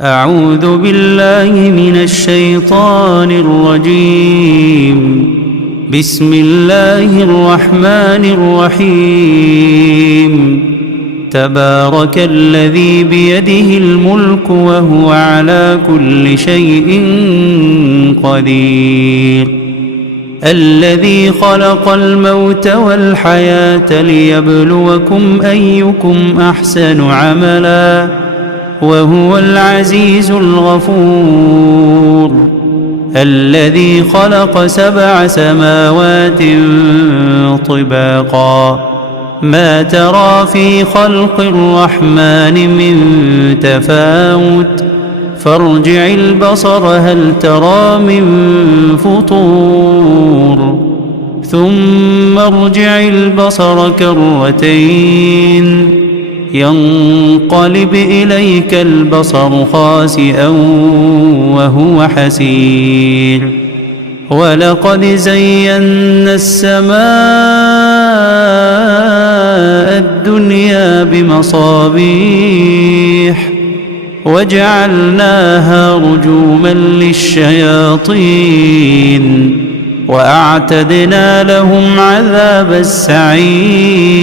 أعوذ بالله من الشيطان الرجيم. بسم الله الرحمن الرحيم. تبارك الذي بيده الملك وهو على كل شيء قدير. الذي خلق الموت والحياة ليبلوكم أيكم أحسن عملا وهو العزيز الغفور. الذي خلق 7 سماوات طباقا ما ترى في خلق الرحمن من تفاوت فارجع البصر هل ترى من فطور ثم ارجع البصر كرتين ينقلب إليك البصر خاسئا وهو حسير. ولقد زينا السماء الدنيا بمصابيح وجعلناها رجوما للشياطين وأعتدنا لهم عذاب السعير.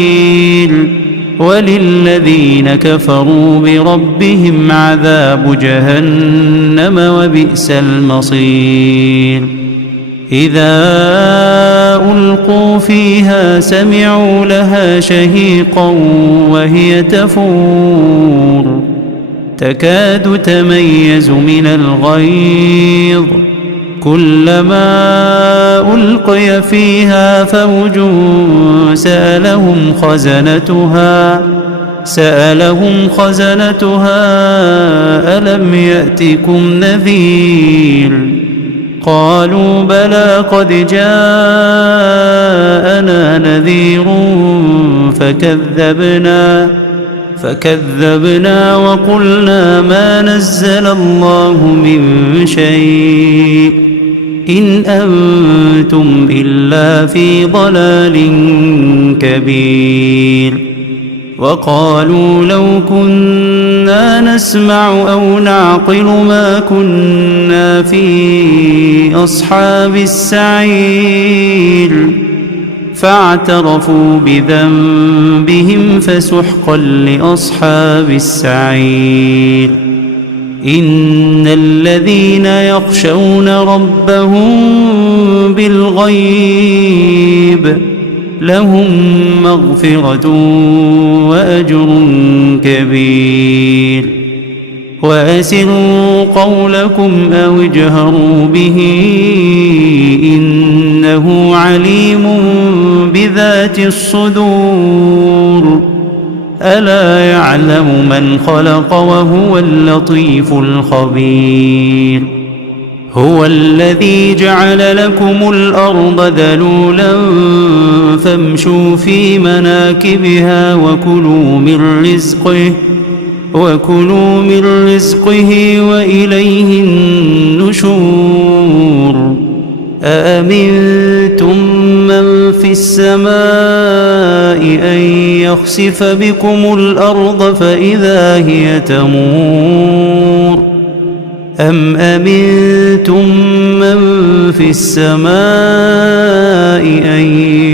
وللذين كفروا بربهم عذاب جهنم وبئس المصير. إذا ألقوا فيها سمعوا لها شهيقا وهي تفور تكاد تميز من الغيظ كلما ألقي فيها فوج سألهم خزنتها ألم يأتكم نذير قالوا بلى قد جاءنا نذير فكذبنا وقلنا ما نزل الله من شيء إن أنتم إلا في ضلال كبير. وقالوا لو كنا نسمع أو نعقل ما كنا في أصحاب السعير فاعترفوا بذنبهم فسحقا لأصحاب السعير. إن الذين يخشون ربهم بالغيب لهم مغفرة وأجر كبير. وأسروا قولكم أو اجهروا به إنه عليم بذات الصدور. ألا يعلم من خلق وهو اللطيف الخبير. هو الذي جعل لكم الأرض ذلولا فامشوا في مناكبها وكلوا من رزقه وإليه النشور. أأمنتم من في السماء أن يخسف بكم الأرض فإذا هي تمور أم أمنتم من في السماء أن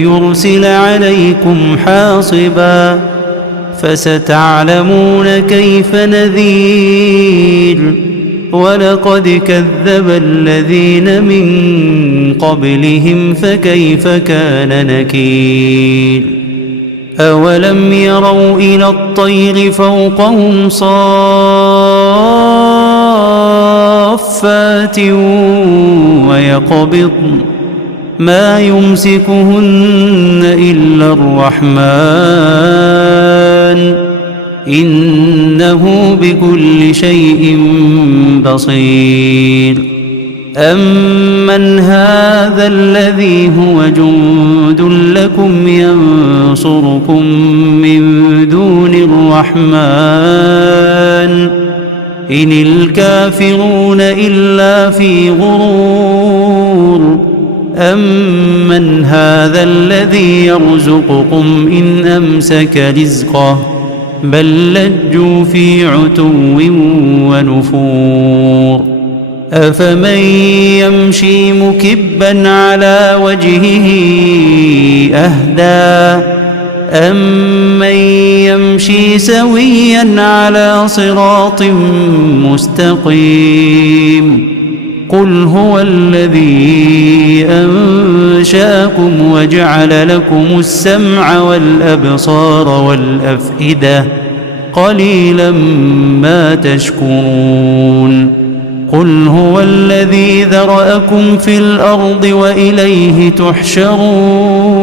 يرسل عليكم حاصبا فستعلمون كيف نذير. ولقد كذب الذين من قبلهم فكيف كان نكير. أولم يروا إلى الطير فوقهم صافات ويقبضن ما يمسكهن إلا الرحمن إنه بكل شيء بصير. أمن هذا الذي هو جند لكم ينصركم من دون الرحمن إن الكافرون إلا في غرور. أمن هذا الذي يرزقكم إن أمسك رزقه بل لجوا في عتو ونفور أفمن يمشي مكبا على وجهه أهدى أمن يمشي سويا على صراط مستقيم قل هو الذي أنشأكم وجعل لكم السمع والأبصار والأفئدة قليلا ما تشكرون قل هو الذي ذرأكم في الأرض وإليه تحشرون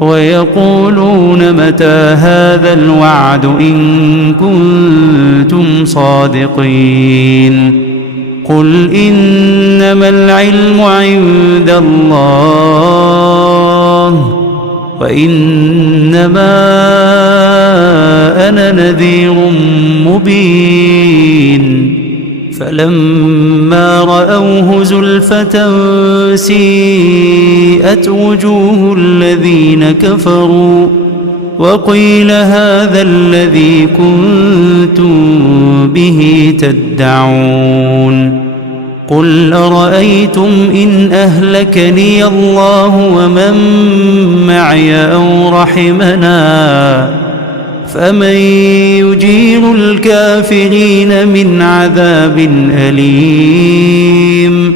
ويقولون متى هذا الوعد إن كنتم صادقين قل إنما العلم عند الله وإنما أنا نذير مبين فلما رأوه زلفة سيئت وجوه الذين كفروا وقيل هذا الذي كنتم به تدعون قل أرأيتم إن أهلكني الله ومن معي أو رحمنا فمن يجير الكافرين من عذاب أليم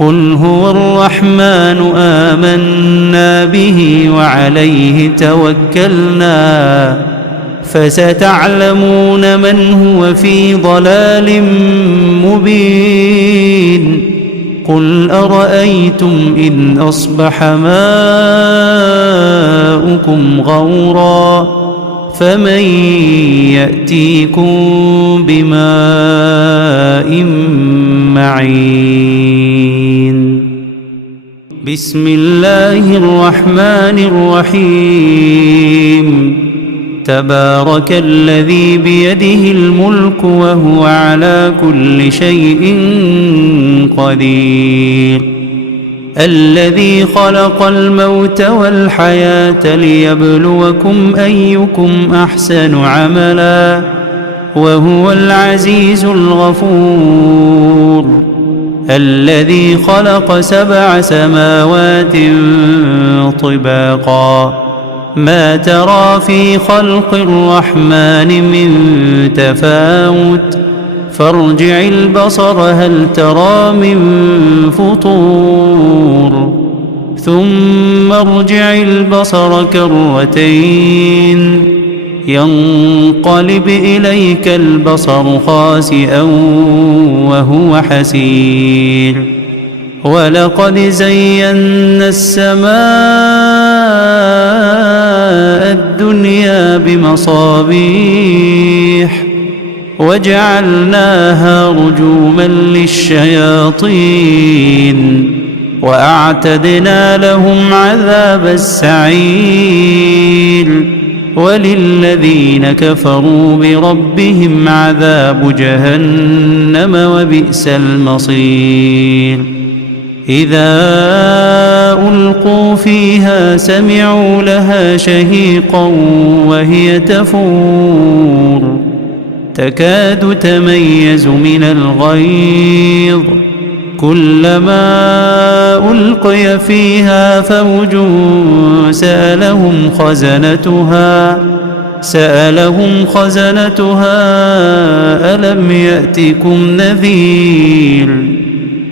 قل هو الرحمن آمنا به وعليه توكلنا فستعلمون من هو في ضلال مبين قل أرأيتم إن أصبح ماؤكم غورا فمن يأتيكم بماء معين بسم الله الرحمن الرحيم تبارك الذي بيده الملك وهو على كل شيء قدير الذي خلق الموت والحياة ليبلوكم أيكم أحسن عملا وهو العزيز الغفور الذي خلق 7 سماوات طباقا ما ترى في خلق الرحمن من تفاوت فارجع البصر هل ترى من فطور ثم ارجع البصر كرتين ينقلب إليك البصر خاسئا وهو حسير ولقد زينا السماء الدنيا بمصابيح وجعلناها رجوما للشياطين وأعتدنا لهم عذاب السعير وللذين كفروا بربهم عذاب جهنم وبئس المصير إذا ألقوا فيها سمعوا لها شهيقا وهي تفور تكاد تميز من الغيظ كلما ألقي فيها فوج سألهم خزنتها ألم يأتكم نذير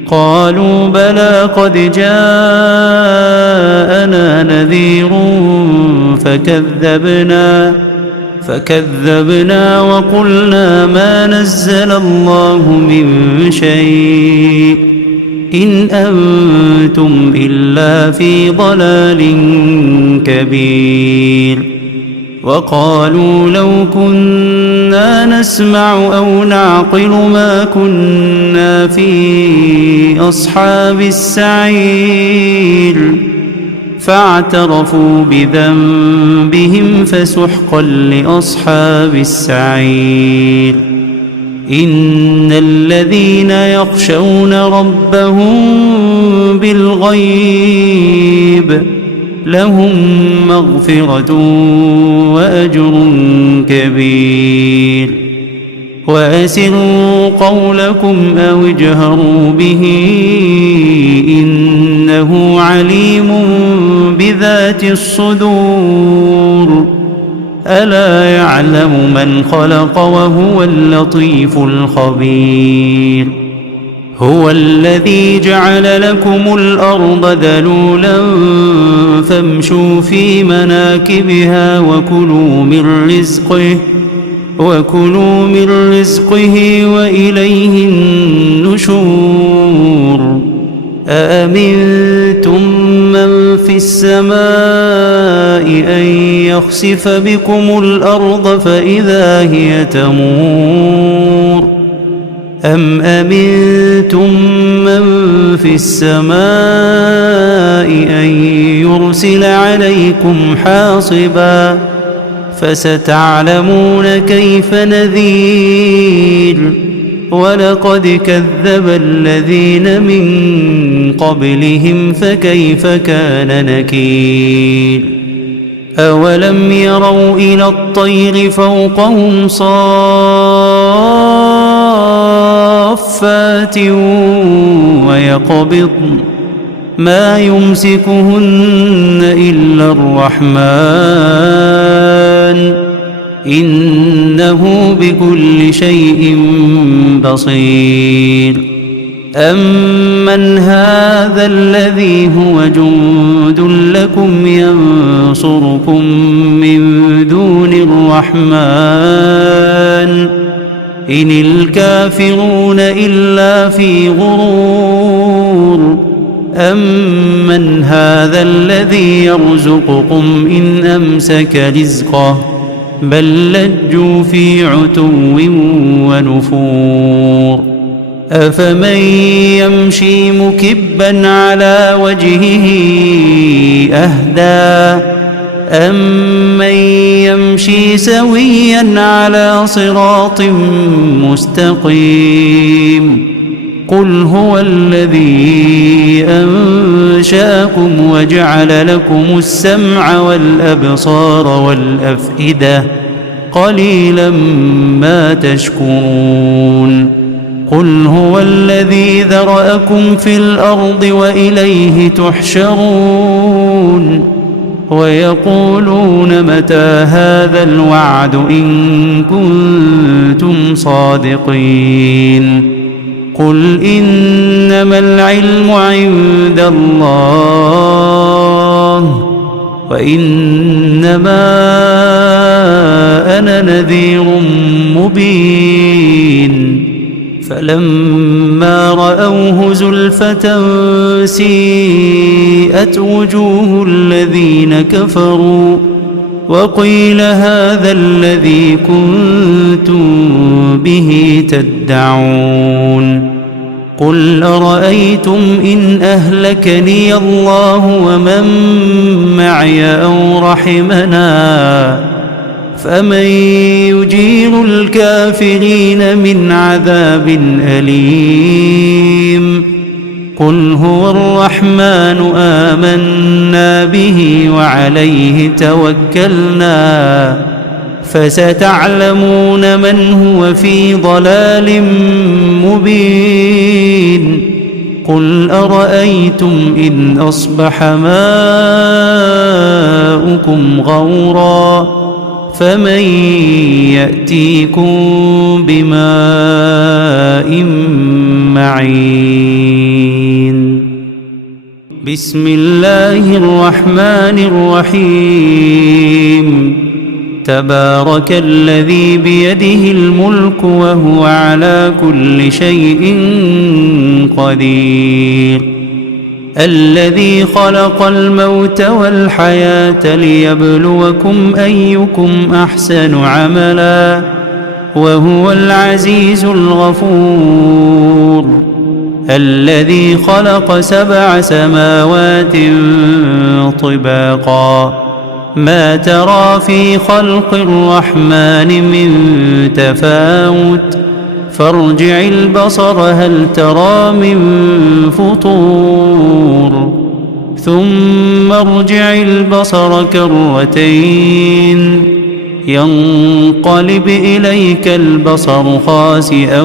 قالوا بلى قد جاءنا نذير فكذبنا وقلنا ما نزل الله من شيء إن أنتم إلا في ضلال كبير وقالوا لو كنا نسمع أو نعقل ما كنا في أصحاب السعير فاعترفوا بذنبهم فسحقا لأصحاب السعير إن الذين يخشون ربهم بالغيب لهم مغفرة وأجر كبير. وأسروا قولكم أو اجهروا به إنه عليم بذات الصدور. ألا يعلم من خلق وهو اللطيف الخبير. هو الذي جعل لكم الأرض ذلولا فامشوا في مناكبها وكلوا من رزقه وإليه النشور. أأمنتم من في السماء أن يخسف بكم الأرض فإذا هي تمور أم أمنتم من في السماء أن يرسل عليكم حاصبا فستعلمون كيف نذير. ولقد كذب الذين من قبلهم فكيف كان نكير. أولم يروا إلى الطير فوقهم صافات ويقبضن ما يمسكهن إلا الرحمن إنه بكل شيء بصير. أمن هذا الذي هو جند لكم ينصركم من دون الرحمن إن الكافرون إلا في غرور. أمن هذا الذي يرزقكم إن أمسك رزقه بل لجوا في عتو ونفور. أفمن يمشي مكبا على وجهه أهدى أمن يمشي سويا على صراط مستقيم. قل هو الذي أنشأكم وجعل لكم السمع والأبصار والأفئدة قليلا ما تشكرون. قل هو الذي ذرأكم في الأرض وإليه تحشرون. ويقولون متى هذا الوعد إن كنتم صادقين. قل إنما العلم عند الله وإنما أنا نذير مبين. فلما رأوه زلفة سيئت وجوه الذين كفروا وقيل هذا الذي كنتم به تدعون. قل أرأيتم إن أهلكني الله ومن معي أو رحمنا فمن يجير الكافرين من عذاب أليم. قل هو الرحمن آمنا به وعليه توكلنا فستعلمون من هو في ضلال مبين. قل أرأيتم إن أصبح ماؤكم غورا فمن يأتيكم بماء معين. بسم الله الرحمن الرحيم. تبارك الذي بيده الملك وهو على كل شيء قدير. الذي خلق الموت والحياة ليبلوكم أيكم أحسن عملا وهو العزيز الغفور. الذي خلق 7 سماوات طباقا ما ترى في خلق الرحمن من تفاوت فارجع البصر هل ترى من فطور. ثم ارجع البصر كرتين ينقلب إليك البصر خاسئا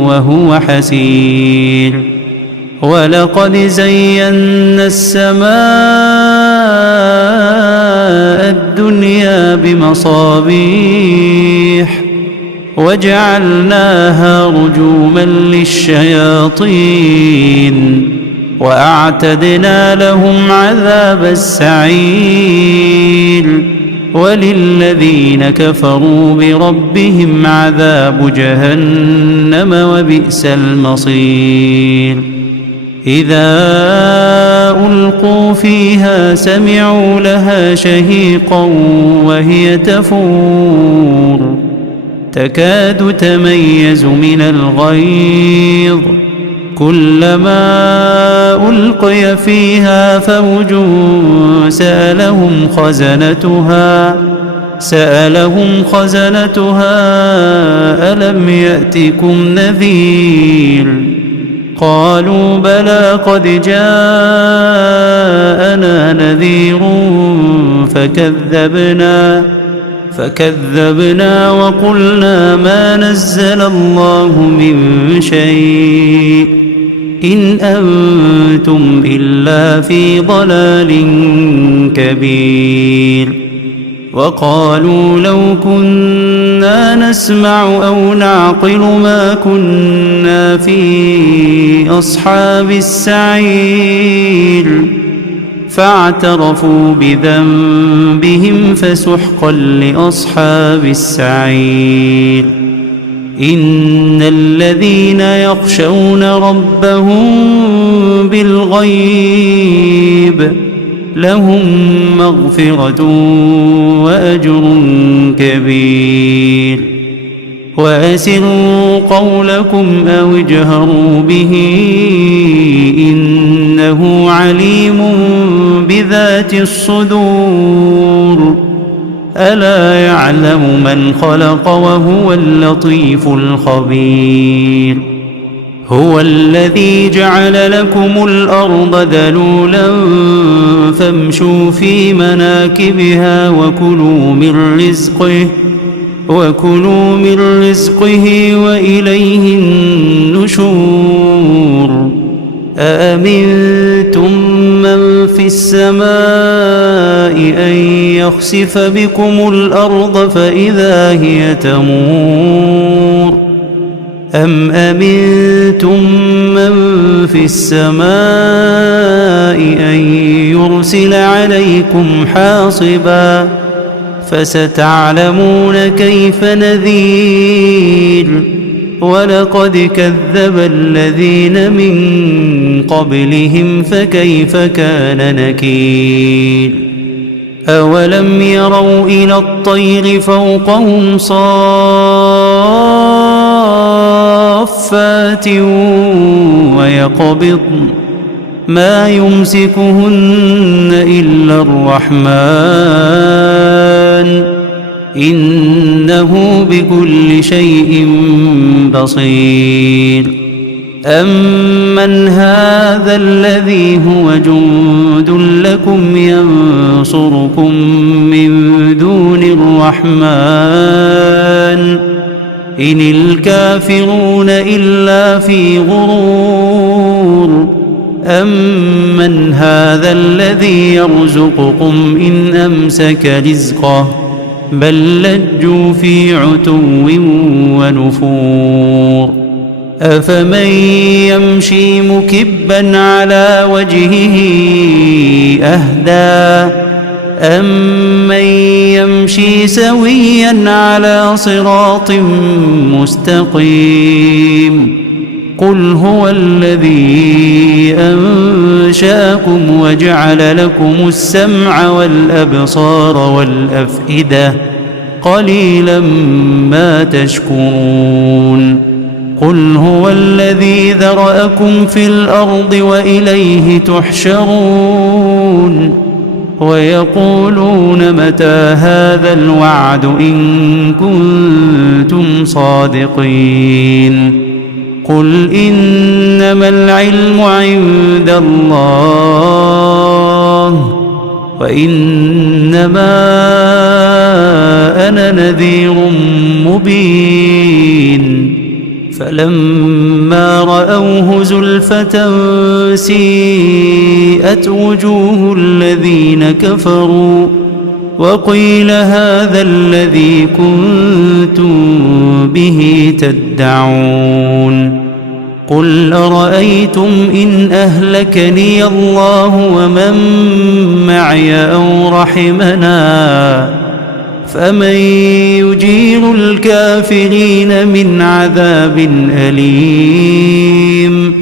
وهو حسير ولقد زينا السماء الدنيا بمصابيح وجعلناها رجوما للشياطين وأعتدنا لهم عذاب السعير وللذين كفروا بربهم عذاب جهنم وبئس المصير إذا ألقوا فيها سمعوا لها شهيقا وهي تفور تكاد تميز من الغيظ كلما ألقي فيها فوج سألهم خزنتها ألم يأتكم نذير قالوا بلى قد جاءنا نذير فكذبنا وقلنا ما نزل الله من شيء إن أنتم إلا في ضلال كبير وقالوا لو كنا نسمع أو نعقل ما كنا في أصحاب السعير فاعترفوا بذنبهم فسحقا لأصحاب السعير إن الذين يخشون ربهم بالغيب لهم مغفرة وأجر كبير وأسروا قولكم أو اجهروا به إنه عليم بذات الصدور ألا يعلم من خلق وهو اللطيف الخبير هو الذي جعل لكم الأرض ذلولا فامشوا في مناكبها وكلوا من رزقه وإليه النشور أأمنتم من في السماء أن يخسف بكم الأرض فإذا هي تمور أم أمنتم من في السماء أن يرسل عليكم حاصبا فستعلمون كيف نذير ولقد كذب الذين من قبلهم فكيف كان نكير أولم يروا إلى الطير فوقهم صافات ويقبضن ما يمسكهن إلا الرحمن إنه بكل شيء بصير أمن هذا الذي هو جند لكم ينصركم من دون الرحمن إن الكافرون إلا في غرور أمن هذا الذي يرزقكم إن أمسك رزقه بل لجوا في عتو ونفور أفمن يمشي مكبا على وجهه أهدى أمن يمشي سويا على صراط مستقيم قل هو الذي أنشأكم وجعل لكم السمع والأبصار والأفئدة قليلا ما تشكرون قل هو الذي ذرأكم في الأرض وإليه تحشرون ويقولون متى هذا الوعد إن كنتم صادقين قل إنما العلم عند الله وإنما أنا نذير مبين فلما رأوه زلفة سيئت وجوه الذين كفروا وقيل هذا الذي كنتم به تدعون قل أرأيتم إن أهلكني الله ومن معي أو رحمنا فمن يجير الكافرين من عذاب أليم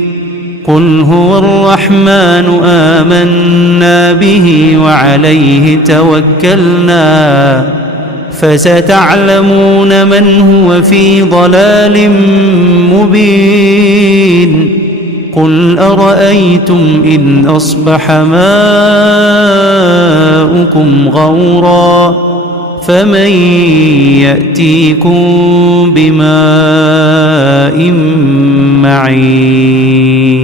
قل هو الرحمن آمنا به وعليه توكلنا فستعلمون من هو في ضلال مبين قل أرأيتم إن أصبح ماؤكم غورا فمن يأتيكم بماء معين